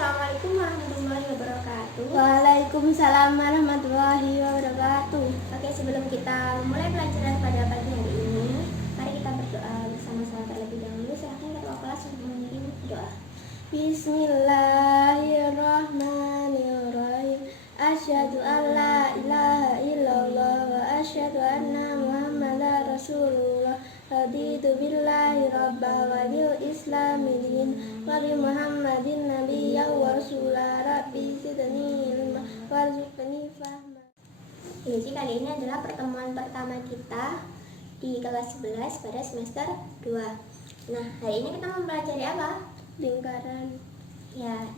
Assalamualaikum warahmatullahi wabarakatuh. Waalaikumsalam warahmatullahi wabarakatuh. Oke, sebelum kita mulai pelajaran pada pagi hari ini, mari kita berdoa bersama-sama terlebih dahulu. Silahkan ketua kelas untuk memimpin doa. Bismillahirrahmanirrahim. Asyhadu an la ilaha illallah wa asyhadu anna Muhammadar Rasulullah. Raditu billahi rabba wa bil islami din wa bi Muhammadin nabiyya wa rasulah. Rabbi zidni ilma warzuqni fahma. Jadi kali ini adalah pertemuan pertama kita di kelas 11 pada semester 2. Nah, hari ini kita mempelajari apa? Lingkaran. Ya.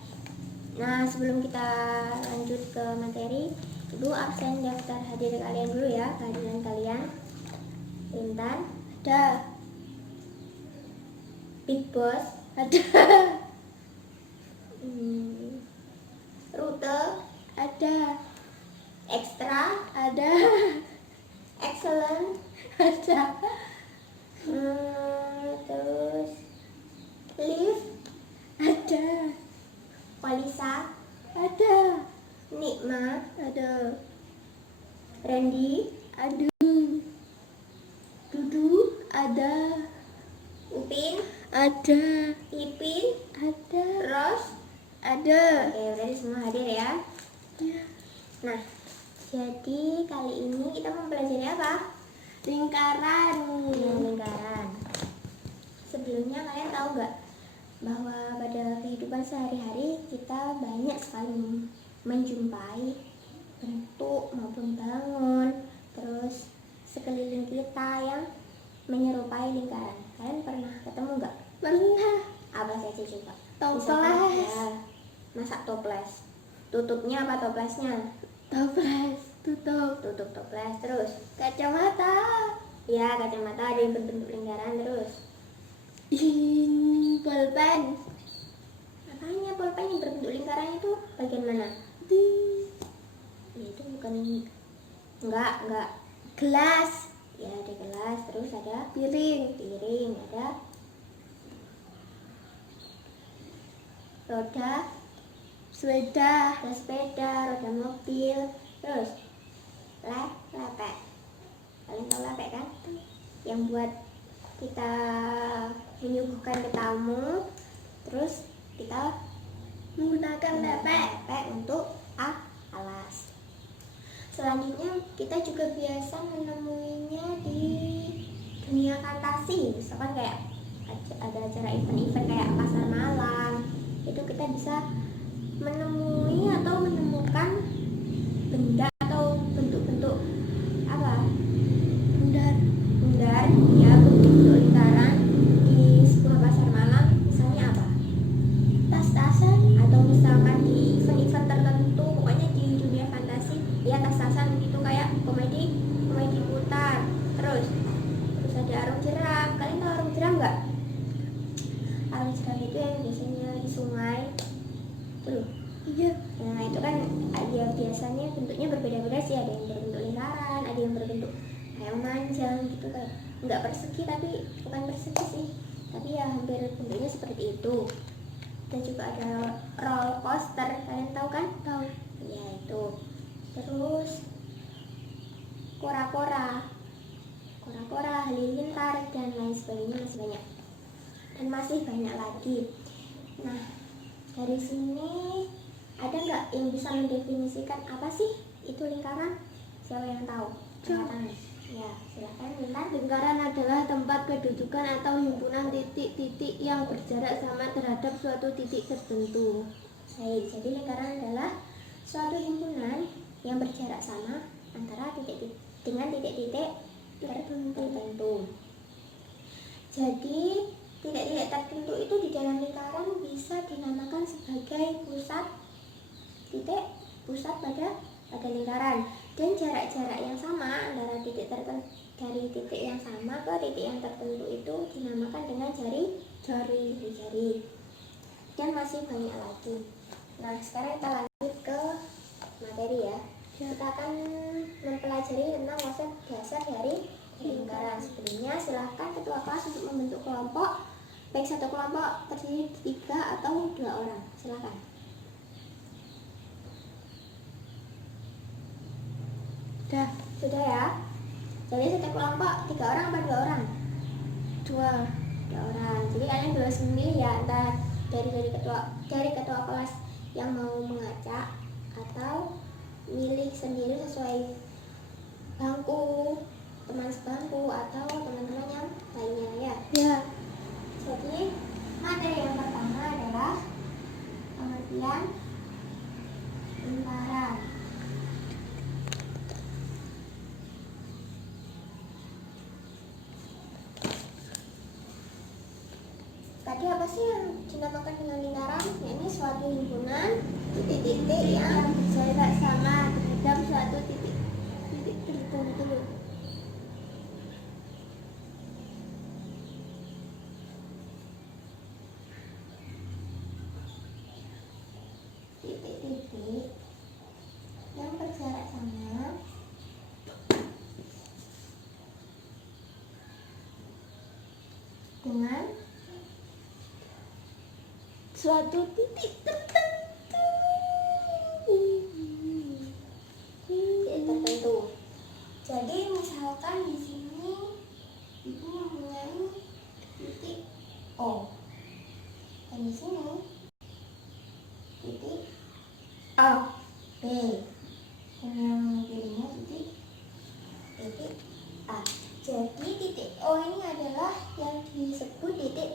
Nah, sebelum kita lanjut ke materi, Ibu absen daftar hadir kalian dulu ya, kehadiran kalian. Intan, Ada. Big Boss, Ada. Rute, Ada. Extra, Ada. Excellent, Ada. terus Live, Ada. Walisa, Ada. Nikma, Ada. Randy, Adu. Dudu. Ada. Upin, Ada. Ipin, Ada. Ros. Ada. Oke, berarti semua hadir ya. Ya. Nah, jadi kali ini kita mempelajari apa? Lingkaran. Lingkaran. Sebelumnya kalian tahu nggak bahwa pada kehidupan sehari-hari kita banyak sekali menjumpai bentuk maupun bangun, terus sekeliling kita yang menyerupai lingkaran. Kalian pernah ketemu nggak? Pernah. Apa saja coba? Toples. Ya, masak toples. Tutupnya apa toplesnya? Toples. Tutup. Tutup toples. Terus Kacamata. ya, kacamata ada yang berbentuk lingkaran. Terus Pulpen. makanya pulpen yang berbentuk lingkaran itu bagian mana? Ya, itu bukan, enggak Gelas. ya, ada gelas, terus ada Piring. ada roda, Sepeda. ada sepeda, roda mobil, terus lepek. Kalian tahu lepek kan? Yang buat kita menyuguhkan ke tamu, terus kita Menggunakan lepek. untuk alas. Selanjutnya kita juga biasa menemuinya di dunia fantasi. Misalkan kayak ada acara event-event kayak pasar malam, itu kita bisa menemui atau menemukan benda atau bentuk-bentuk apa? Bundar. Bundar, ya, bentuk lingkaran di sebuah pasar malam. Misalnya apa? Tas-tasan, atau misalkan di event-event tertentu, pokoknya di dunia fantasi ya, tas-tasan gitu, kayak komedi putar. Terus ada arung jeram. Kalian tahu arung jeram nggak? Arung jeram itu yang biasanya di sungai tuh. Iya. Nah, itu kan ya biasanya bentuknya berbeda-beda sih, ada yang berbentuk lingkaran, ada yang berbentuk kayak manjang gitu, kayak nggak persegi, tapi bukan persegi sih, tapi ya hampir bentuknya seperti itu. Dan juga ada roller coaster, kalian tahu kan? Tahu. Ya, itu. Terus kora-kora, halilintar, dan lain sebagainya, masih banyak. Dan masih banyak lagi. Nah, dari sini ada nggak yang bisa mendefinisikan apa sih itu lingkaran? Siapa yang tahu? Angkat tangan. Ya, silakan Intan. Lingkaran adalah tempat kedudukan atau himpunan titik-titik yang berjarak sama terhadap suatu titik tertentu. Baik, jadi lingkaran adalah suatu himpunan yang berjarak sama antara titik dengan titik-titik tertentu. Jadi titik-titik tertentu itu di dalam lingkaran bisa dinamakan sebagai pusat pada lingkaran, dan jarak-jarak yang sama antara titik tertentu dari titik yang sama ke titik yang tertentu itu dinamakan dengan jari. Dan masih banyak lagi. Nah, sekarang kita lanjut ke materi ya. Kita akan mempelajari tentang konsep dasar dari lingkaran. Sebelumnya silahkan ketua kelas untuk membentuk kelompok, baik satu kelompok terdiri 3 atau 2 orang. Silahkan. Dah. Sudah ya. Jadi setiap kelompok 3 orang apa 2 orang? 2. 2 orang. Jadi kalian bebas memilih ya, antara dari ketua kelas yang mau mengacak atau milih sendiri sesuai bangku, teman sebangku atau teman-teman yang lainnya ya. Ya. Jadi materi yang pertama adalah pengertian lingkaran. Tadi apa sih yang dinamakan dengan lingkaran? Ini suatu himpunan titik-titik yang berjarak sama terhadap suatu titik tertentu. titik-titik yang berjarak sama dengan Suatu titik tertentu. titik tertentu. Jadi misalkan di sini ibu mempunyai titik O, dan di sini titik A. B, dan yang kirinya titik A. Jadi titik O ini adalah yang disebut titik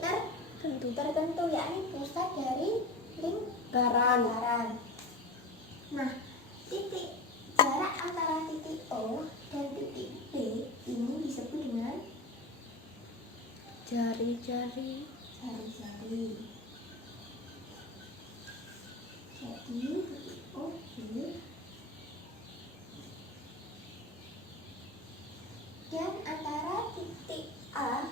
tertentu, yakni pusat dari lingkaran. Nah, titik jarak antara titik O dan titik B ini disebut dengan Jari-jari. jari-jari. Jadi titik O B dan antara titik A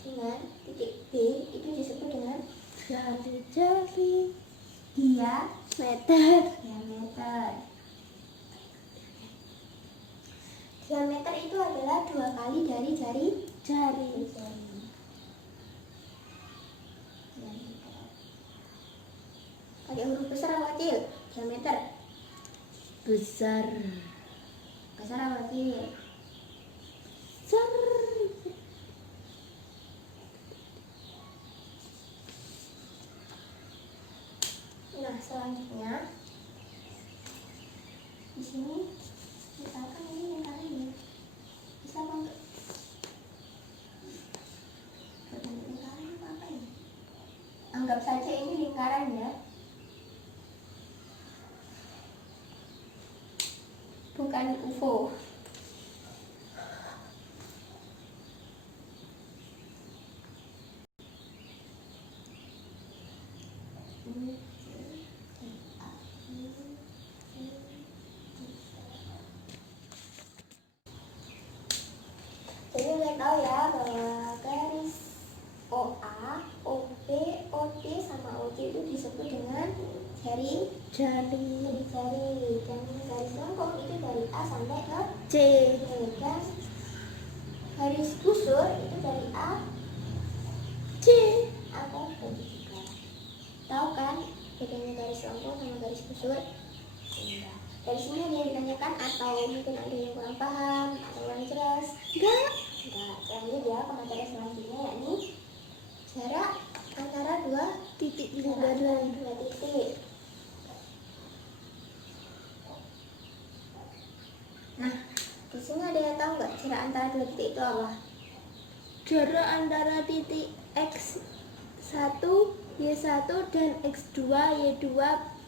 dengan titik B itu disebut dengan Jari-jari. diameter. Diameter itu adalah 2 kali dari jari. Pakai huruf besar atau kecil? Diameter Besar. besar atau kecil? Besar. Nah, selanjutnya di sini misalkan ini lingkaran ini bisa apa enggak? Bentuk lingkaran itu apa ini? Anggap saja ini lingkaran ya, bukan UFO. Jadi kalian tahu ya bahwa garis OA, OB, OD sama OC itu disebut dengan jari. Jari. Dan garis lengkung itu dari A sampai ke C. dan garis busur itu dari A C. atau B juga. Tahu kan bedanya garis lengkung sama garis busur? Enggak. Dari sini ada yang ditanyakan atau mungkin ada yang kurang paham atau kurang jelas? Enggak. Lanjut ya ke materi selanjutnya, yakni jarak antara dua Titik lingkaran. lingkaran. 2 titik. Nah, di sini ada yang tahu nggak jarak antara 2 titik itu apa? Jarak antara titik X1, Y1 dan X2, Y2 Nah,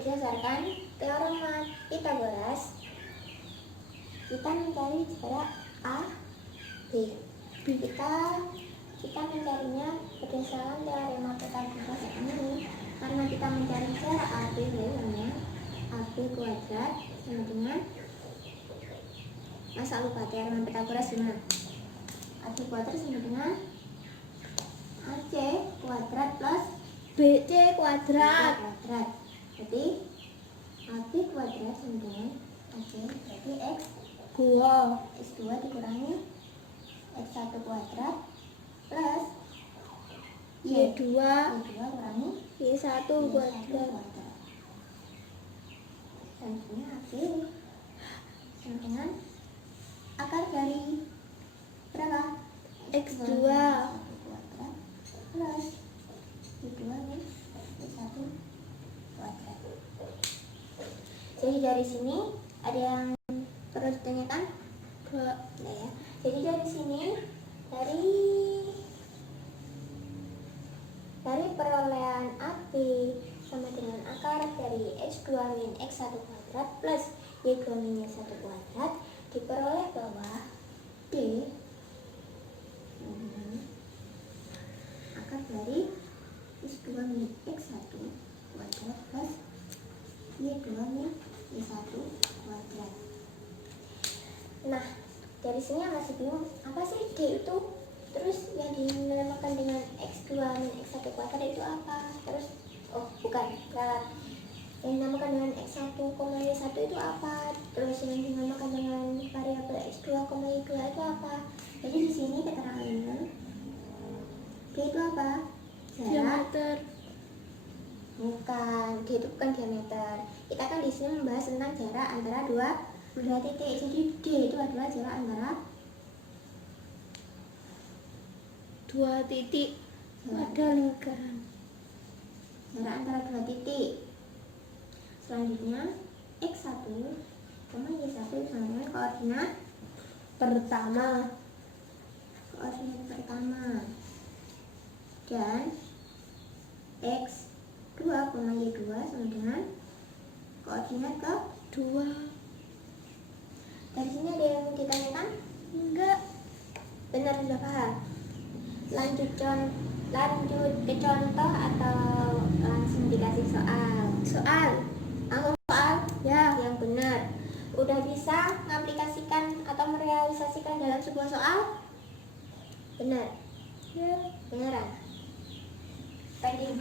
berdasarkan teorema Pythagoras, kita mencari jarak A, B. Kita mencarinya berdasarkan teorema Pythagoras ini karena kita mencari jarak AB namanya AB kuadrat sama dengan, masa lupa teorema Pythagoras gimana? AB kuadrat sama dengan AC kuadrat plus BC kuadrat. Jadi AB kuadrat sama dengan AC, berarti X2 dikurangi X1 kuadrat plus Y2 kurangi Y1 kuadrat. Selanjutnya AB sama dengan akar dari berapa? X2 kuadrat plus Y2 Y1 kuadrat. Jadi dari sini ada yang perlu ditanyakan? Enggak. Nah ya. Jadi dari sini dari perolehan AB sama dengan akar dari X2 min X1 kuadrat plus Y2 min Y1 kuadrat diperoleh bahwa B akar dari X2 min X1 kuadrat plus Y2 min Y1 kuadrat. Nah, dari sini yang masih bingung, apa sih D itu? Terus yang dinamakan dengan X2 min X1 kuadrat itu apa? Terus, oh bukan, yang dinamakan dengan X1, Y1 itu apa? Terus yang dinamakan dengan variabel X2, Y2 itu apa? Jadi di sini keterangannya D itu apa? Jarak. Diameter. Bukan, D itu bukan diameter. Kita kan di sini membahas tentang jarak antara dua titik. Jadi D itu adalah jarak antara dua titik pada lingkaran. Jarak antara dua titik. Selanjutnya X1, Y1 sama dengan koordinat Pertama. dan X2, Y2 sama dengan koordinat Dua. Dari sini ada yang ditanyakan? Enggak. Benar, sudah paham. Lanjut ke contoh atau langsung dikasih soal? Langsung soal Ya. yang benar. Udah bisa mengaplikasikan atau merealisasikan dalam sebuah soal? Benar. Ya. Beneran. Pending.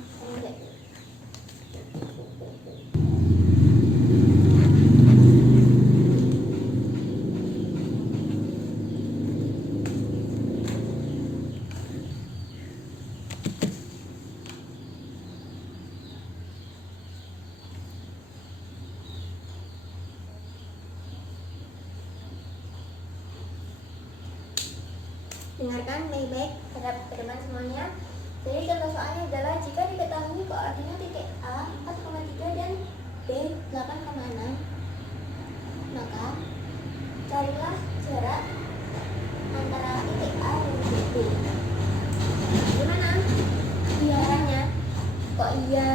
Dengarkan baik-baik terhadap teman semuanya. Jadi contoh soalnya adalah jika diketahui koordinat titik A 4,3 dan B 8,6, maka carilah jarak antara titik A dan titik B. Gimana? Caranya? Kok iya?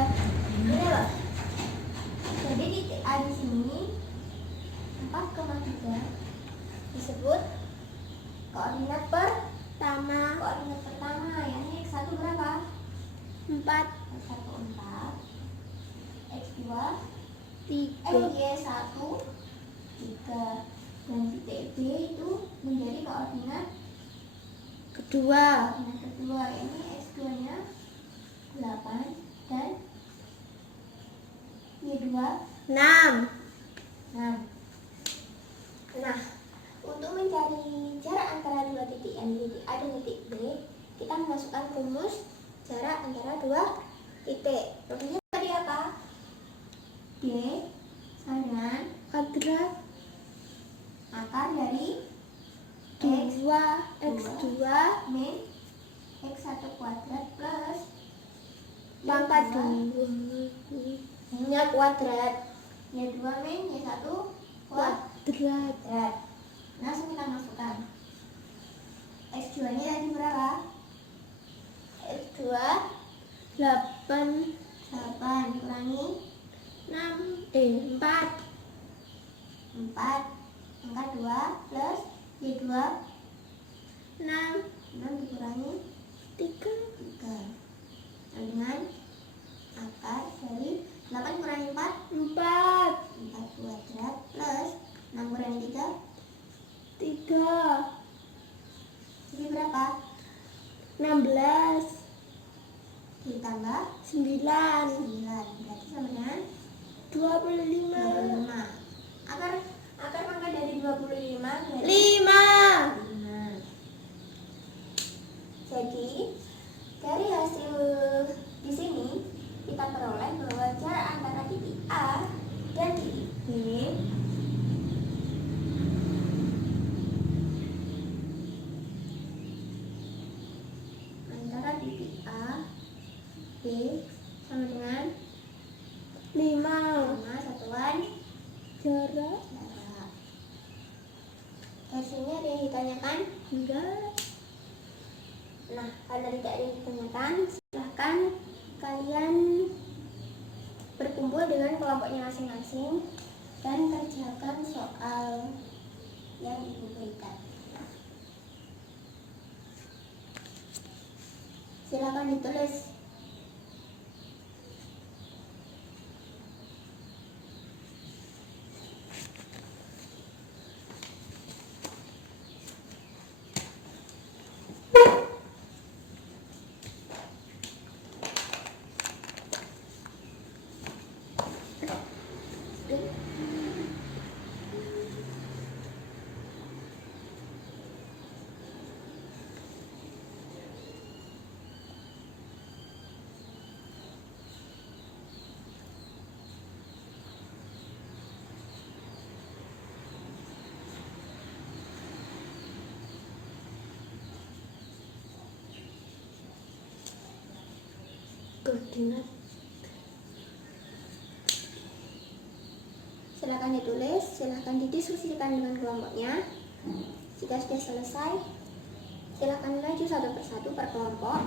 Ini loh. Jadi titik A di sini 4,3 disebut koordinat pertama, yakni X1 berapa? 4. X1 4, X2 3. Y1 3, dan titik B itu menjadi koordinat Kedua. ini X2 nya 8 dan Y2 6. 6. Nah, untuk mencari jarak antara dua titik yang titik A dan titik B, kita memasukkan rumus jarak antara dua titik. Rumusnya tadi apa? D sama dengan Kuadrat akar dari 2 X2 min X1 kuadrat plus pangkat Y2 2 kuadrat, Y2 min Y1 kuadrat. kuadrat. Langsung kita masukkan. X2 nya tadi berapa? X2 8 8 kurangi 4. 4. Angka 2 plus Y2. 6. 6 dikurangi 3. 3. Sama dengan akar dari 8 kurangi 4. 4. 4 kuadrat plus 6 kurangi 3. 3. Jadi berapa? 16. Ditambah 9. 9. Berarti sama dengan 25. 25. Akar pangkat dari 25 5. dari 5. Jadi dari hasil di sini kita peroleh bahwa jarak antara titik A dan titik B antara titik A B sama dengan 5. 5 satuan Jarak. jarak. Hasilnya ada yang ditanyakan? Enggak. Nah, karena tidak ada yang ditanyakan, silahkan kalian berkumpul dengan kelompoknya masing-masing dan kerjakan soal yang ibu berikan. Silahkan ditulis. Koordinat. Silahkan ditulis, silahkan didiskusikan dengan kelompoknya. Jika sudah selesai, silahkan maju satu persatu per kelompok.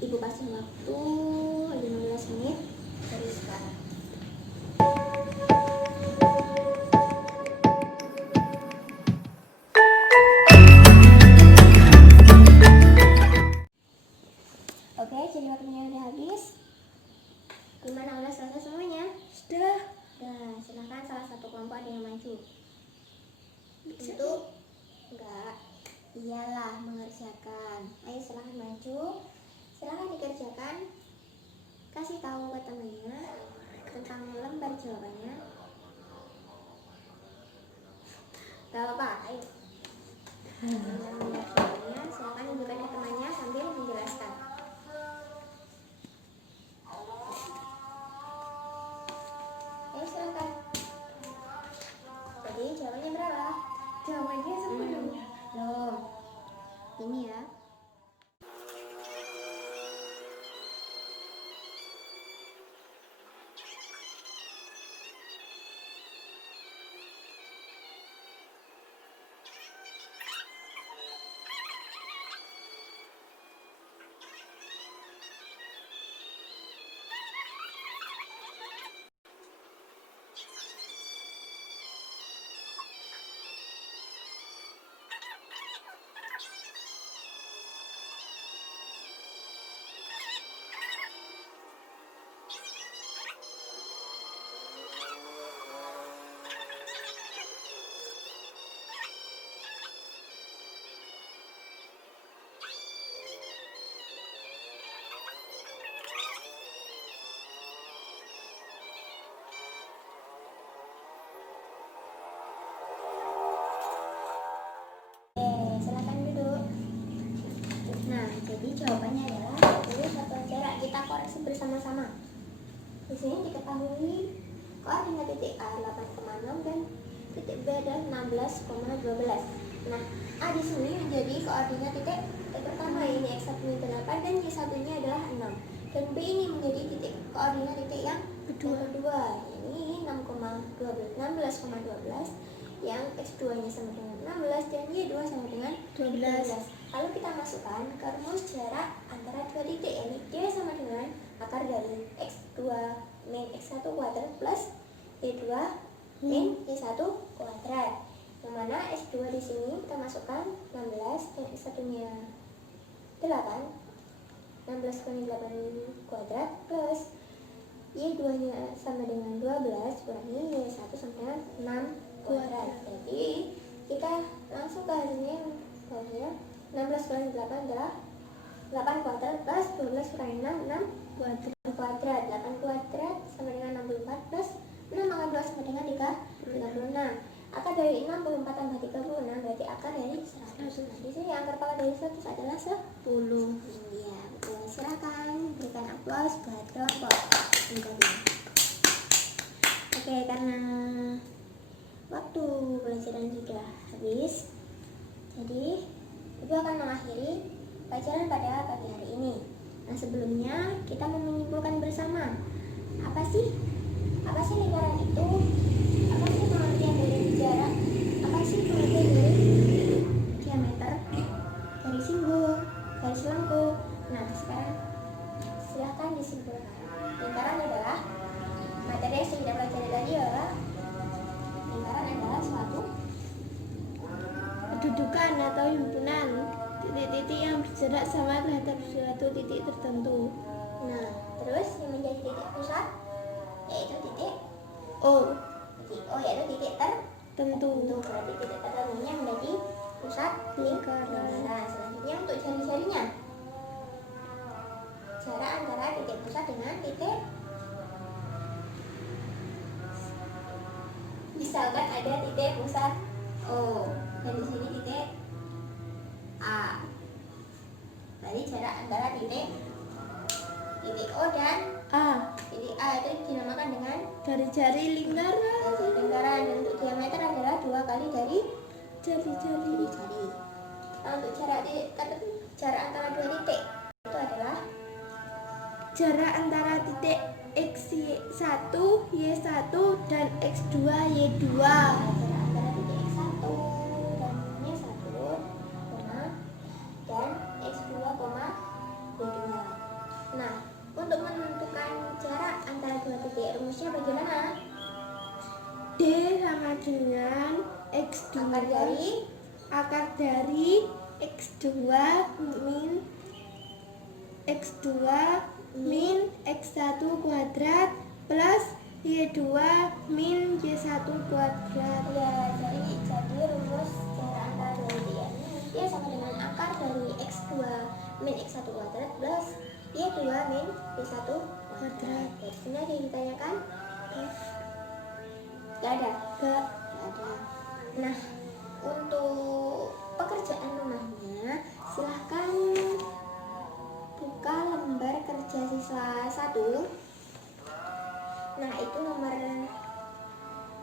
Ibu kasih waktu 15 menit dari sekarang. Oke, jadi waktunya udah habis. Gimana, udah selesai semuanya? Sudah. Nah, silahkan salah satu kelompok ada yang maju. Bisa. Untuk enggak, iyalah mengerjakan. Ayo silahkan maju, silahkan dikerjakan. Kasih tahu ke temannya tentang lembar jawabannya. Gak apa-apa, ayo. Lembar jawabannya silahkan tunjukkan ke temannya sambil menjelaskan. Ayo silahkan. Jadi jawabannya berapa? Jawabannya 10. Loh, ini ya. Silakan duduk. Nah, jadi jawabannya adalah ini satuan jarak. Kita koreksi bersama-sama. Di sini diketahui koordinat titik A 8,6 dan titik B adalah 16,12. Nah, A di sini menjadi koordinat titik pertama, ini X1 nya 8 dan Y1 nya adalah 6. Dan B ini menjadi titik koordinat titik yang kedua. Ini 16,12 yang X2 nya sama dengan 16 dan Y2 sama dengan 12. Lalu kita masukkan ke rumus jarak antara dua titik, ini D sama dengan akar dari X2 min X1 kuadrat plus Y2 min Y1 kuadrat. Yang mana X2 di sini kita masukkan 16 dan X1 nya 8. 16 kurangi 8 kuadrat plus Y2 nya sama dengan 12 kurangi Y1 sama dengan 6 kuadrat. Jadi kita langsung ke hasilnya bahwasanya 16 kurangi 8 adalah 8 kuadrat plus 12 kurangi 6 kuadrat. 8 kuadrat sama dengan 64 plus 6 pangkat 2 sama dengan 36. Akar dari 64 tambah 36 berarti akar dari 100. Nah, di sini akar pangkat dari 100 adalah 10. Iya, betul. Silakan berikan aplaus buat kelompok menjadi. Oke, karena waktu pelajaran sudah habis, jadi Ibu akan mengakhiri pelajaran pada pagi hari ini. Nah, sebelumnya kita mau menyimpulkan bersama apa sih lingkaran itu, apa sih pengertian dari jarak, apa sih pengertian dari diameter, dari simbol, garis lengkung. Nah, sekarang silahkan disimpulkan. Lingkaran adalah materi yang sudah pelajari tadi adalah lingkaran adalah suatu kedudukan atau himpunan titik-titik yang berjarak sama terhadap suatu titik tertentu. Nah, terus yang menjadi titik pusat yaitu titik O yaitu titik tentu. Berarti titik tertentunya menjadi pusat lingkaran. Selanjutnya untuk jari-jarinya, jarak antara titik pusat dengan titik, misalkan ada titik pusat O dan di sini titik A. Berarti jarak antara titik O dan titik A itu dinamakan dengan Jari-jari lingkaran. Dan untuk diameter adalah 2 kali dari Jari-jari. Nah, untuk jarak antara dua titik itu adalah Jarak antara titik X1, Y1 dan X2, Y2. jarak antara titik X1 dan Y1, dan X2, Y2. Nah, untuk menentukan jarak antara dua titik, rumusnya bagaimana? D sama dengan X2 Akar dari X2 min X1 kuadrat plus Y2 min Y1 kuadrat. ya, jadi rumus jarak antara dua titik ini dia sama dengan akar dari X2 min X1 kuadrat plus Y2 min Y1 kuadrat. Dari sini ada yang ditanyakan? Gak ada. Nah, untuk pekerjaan rumahnya silahkan buka lembar kerja siswa 1. Nah, itu nomor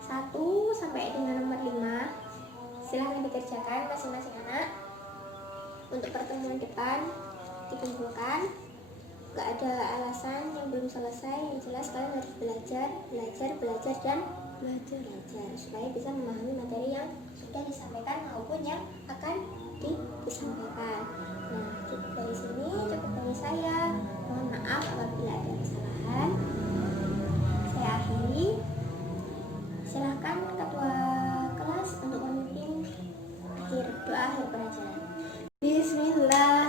1 sampai dengan nomor 5. Silahkan dikerjakan masing-masing anak. Untuk pertemuan depan dikumpulkan. Gak ada alasan yang belum selesai. Yang jelas kalian harus belajar supaya bisa memahami materi yang sudah disampaikan maupun yang akan disampaikan. Nah, dari sini cukup dari saya. Mohon maaf apabila ada kesalahan. Saya akhiri. Silahkan ketua kelas untuk memimpin doa akhir pelajaran. Bismillah.